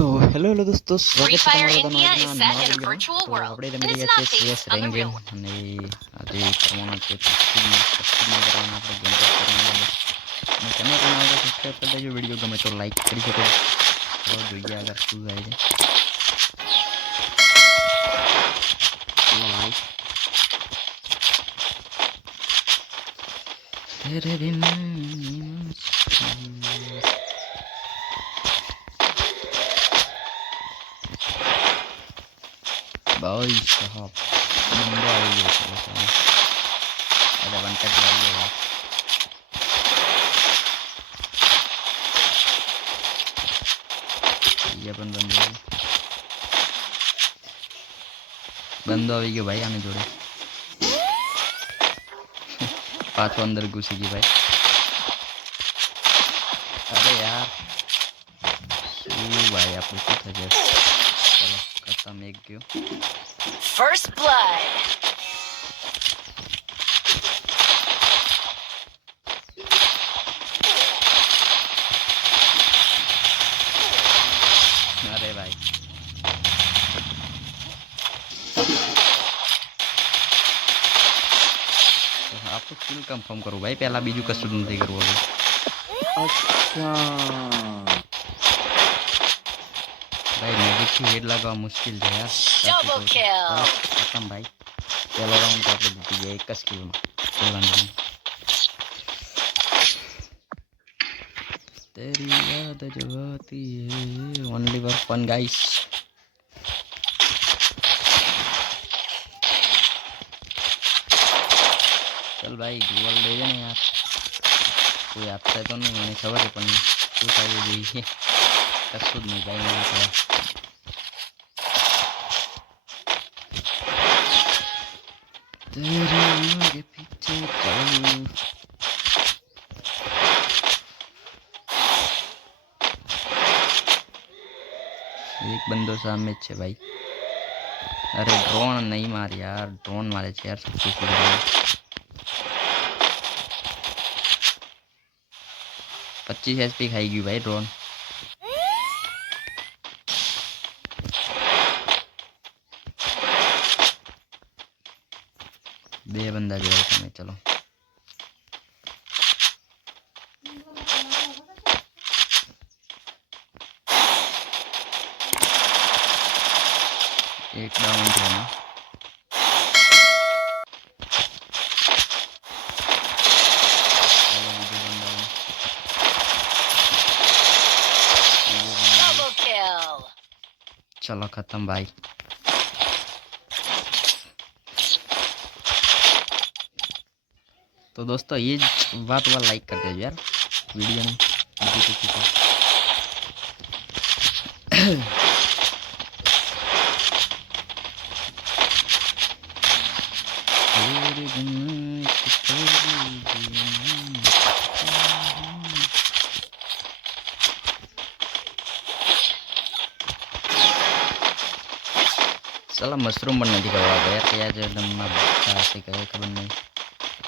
તો hello hello દોસ્તો સ્વાગત છે Fire તમારું India is બધાનું set in a આજના નવા virtual વિડીયોમાં. world, તો આપણે but રમી it's રહ્યા not છીએ based CS on the Rain real Game અને આજે કરવાનો છે સબસ્ક્રાઇબ સબસ્ક્રાઇબ કરવાના આપણે ગેમ કરવાના અને ચેનલ પર નવા હોય તો સબસ્ક્રાઇબ કરી દેજો વિડીયો ગમે તો લાઈક કરી શકો તો જોઈએ આગળ શું થાય છે ચલો ભાઈ तेरे बिन Ay sahap. Benda ya kalau sana. Ada bantet lagi ya. Iya pun benda. Benda આવી ગયો ભાઈ આની જોડે. પાછો અંદર ઘૂસી ગઈ Ada ya? યાર. શું ભાઈ saja. Tam ek diyor. First blood. Confirm करो भाई पहला बीजू कसूर नहीं करो अभी अच्छा ભાઈ નજીકથી હેડ લગાવવા મુશ્કેલ છે યાર. ખતમ ભાઈ. પહેલો રાઉન્ડ તો આપણે જીતી ગયા એક જ કિલોમાં તેરી યાદ જો હતી ઓનલી ફોર ફન ગાઈસ ચલ ભાઈ ગોલ લેજે ને યાર. કોઈ આપતા તો નહીં મને ખબર છે પણ શું થયું જોઈએ. કશું જ નહીં ભાઈ મને ખબર तेरे आगे पीछे चलूं એક બંદો સામે જ છે ભાઈ અરે ડ્રોન નહીં માર યાર ડ્રોન મારે છે યાર સચ્ચી પચીસ એચપી ખાઈ ગયું ભાઈ ડ્રોન बे बंदा गया चलो। एक डाउन चलो खत्म भाई तो दोस्तों ये बात वाला लाइक कर दे यार वीडियो में Salam mushroom pun nanti kalau ada ya, ya jodoh mabuk kasih kayak kebenaran.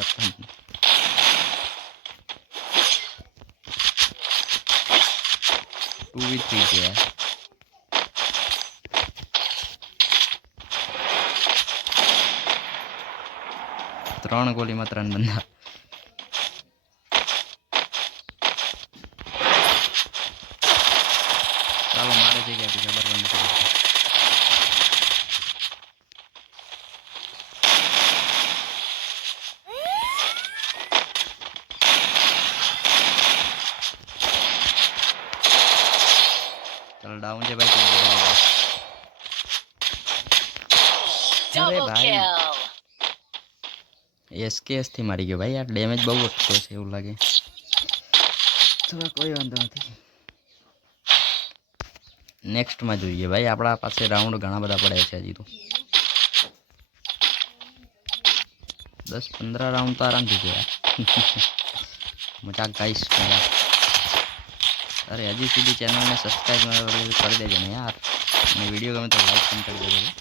ખતમ ટુ વી થ્રી છે. ત્રણ ગોલીમાં ત્રણ બંદા ચાલો મારે જગ્યાથી ખબર પણ એસકેએસ થી મારી ગયો ભાઈ આ ડેમેજ બહુ ઓછો છે એવું લાગે થોડા કોઈ વાંધો નથી નેક્સ્ટમાં જોઈએ ભાઈ આપણા પાસે રાઉન્ડ ઘણા બધા પડ્યા છે હજી તો દસ પંદર રાઉન્ડ તો આરામથી છે યાર મજાક ગાઈશ મજાક અરે હજી સુધી ચેનલને સબસ્ક્રાઈબ કરી દેજો ને યાર અને વિડીયો ગમે તો લાઈક પણ કરી દેજો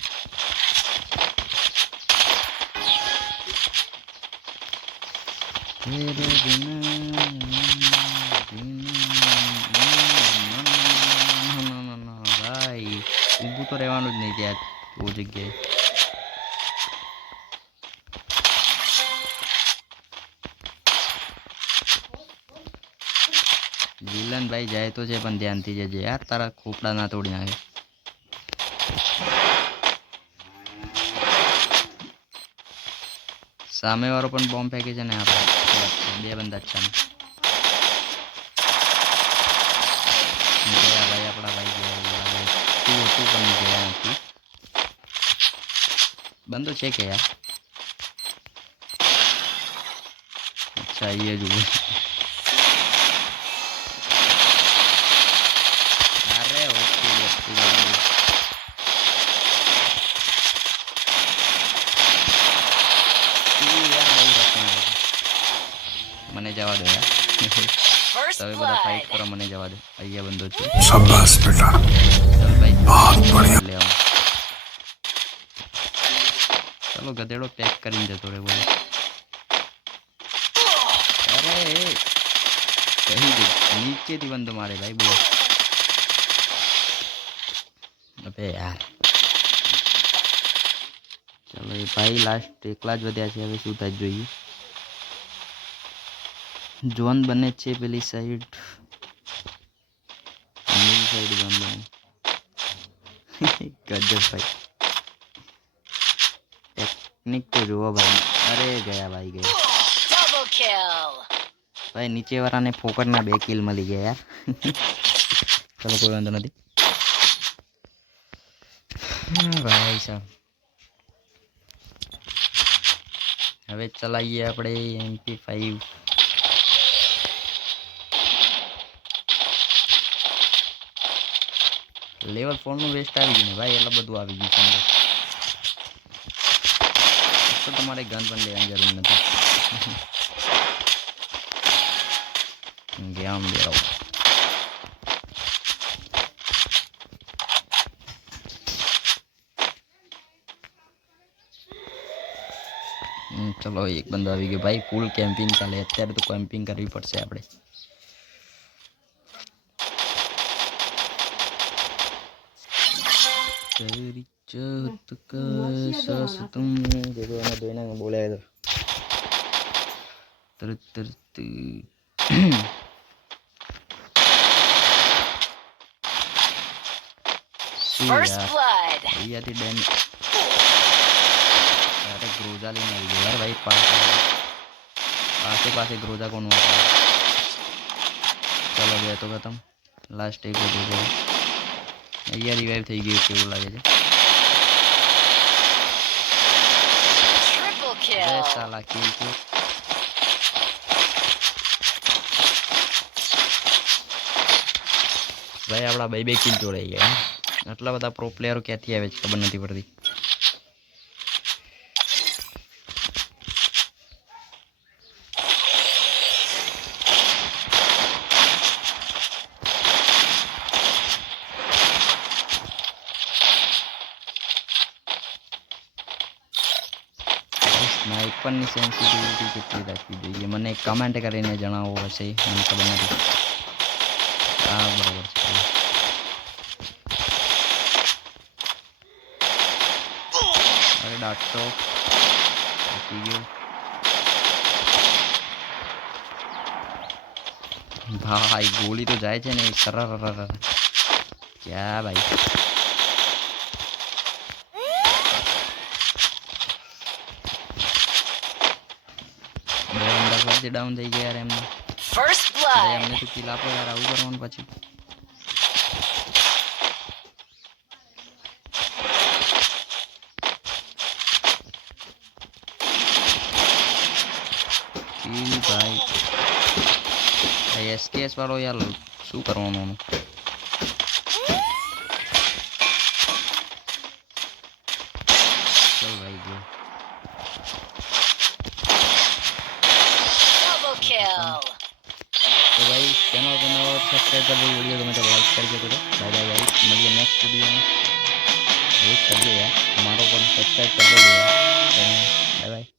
તેરે બિના બિના ભાઈ ઊભું તો રહેવાનું જ નહીં ત્યાં બહુ જગ્યાએ વિલન ભાઈ જાય તો છે પણ ધ્યાનથી જજે યાર તારા ખોપડા ના તોડી નાખે सामने वालों पर बॉम्ब फेंके जाने यहाँ पर ये बंदा अच्छा है। बंदो चेक है यार। अच्छा ये जो જવા દે. તમે બધા ફાઇટ કરો મને જવા દે. અહીંયા બંધો છે. શાબાશ બેટા. બહુત બઢિયા. ચલો ગધેડો પેક કરીને જતો રે બોલે અરે કહી દે. નીચેથી બંધો મારે ભાઈ બોલો. અબે યાર. ચાલો એ ભાઈ લાસ્ટ એકલા જ વધ્યા છે. હવે શું થાય જોઈએ? જોન બને છે પેલી સાઈડ પેલી સાઈડ જોન બને ગજબ ભાઈ ટેકનિક તો જુઓ ભાઈ અરે ગયા ભાઈ ગયા Double kill. ભાઈ નીચે વાળાને ફોકટના બે કિલ મળી ગયા યાર ચલો કોઈ વાંધો નથી હા, ભાઈ સાહેબ હવે ચલાવીએ આપણે એમપી ફાઈવ લેવલ ફોરનું વેસ્ટ આવી ગયું ને ભાઈ એટલે બધું આવી ગયું સમજો તો તમારે ગન પણ લેવાની જરૂર નથી ગેમ લેવો હમ, ચલો એક બંદો આવી ગયો ભાઈ ફૂલ કેમ્પિંગ ચાલે અત્યારે તો કેમ્પિંગ કરવી પડશે આપણે तेरी चाहत का एहसास तुमने देखो मैं दोइना में बोला इधर तर तर First blood. અહીંયાથી ડેમ અરે ગ્રોઝા લઈને આવી ગયો યાર ભાઈ પાસે પાસે પાસે ગ્રોઝા કોનું હતું ચલો બે તો ખતમ લાસ્ટ એક બધું છે અહીંયા રિવાઈવ થઈ ગયું કેવું લાગે છે Kill. સાલા કિલ ભાઈ આપણા બે બે કિલ જોડાઈ ગયા આટલા બધા પ્રો પ્લેયરો ક્યાંથી આવે છે ખબર નથી પડતી સ્નાઇપરની સેન્સિટિવિટી કેટલી રાખવી જોઈએ? મને કમેન્ટ કરીને જણાવો હશે, મને ખબર નથી. હા, બરાબર છે અરે ડાટો પતી ગયો. ભાઈ, ગોળી તો જાય છે ને સરર ક્યાં ભાઈ બે બંદા ડાઉન થઈ ગયા યાર એમને. ફર્સ્ટ બ્લડ એમને તો કિલ આપો યાર આવું કરવાનું પછી. ભાઈ. એસકેએસ વાળો યાર શું કરવાનું સબસ્ક્રાઈબ કરજો વીડિયો ગમે તો લાઈક કરજો દેજો. બાય બાય બાય મળીએ નેક્સ્ટ વિડીયોમાં વેઇટ કરજો યાર અમારો પણ સબસ્ક્રાઈબ કરજો બાય બાય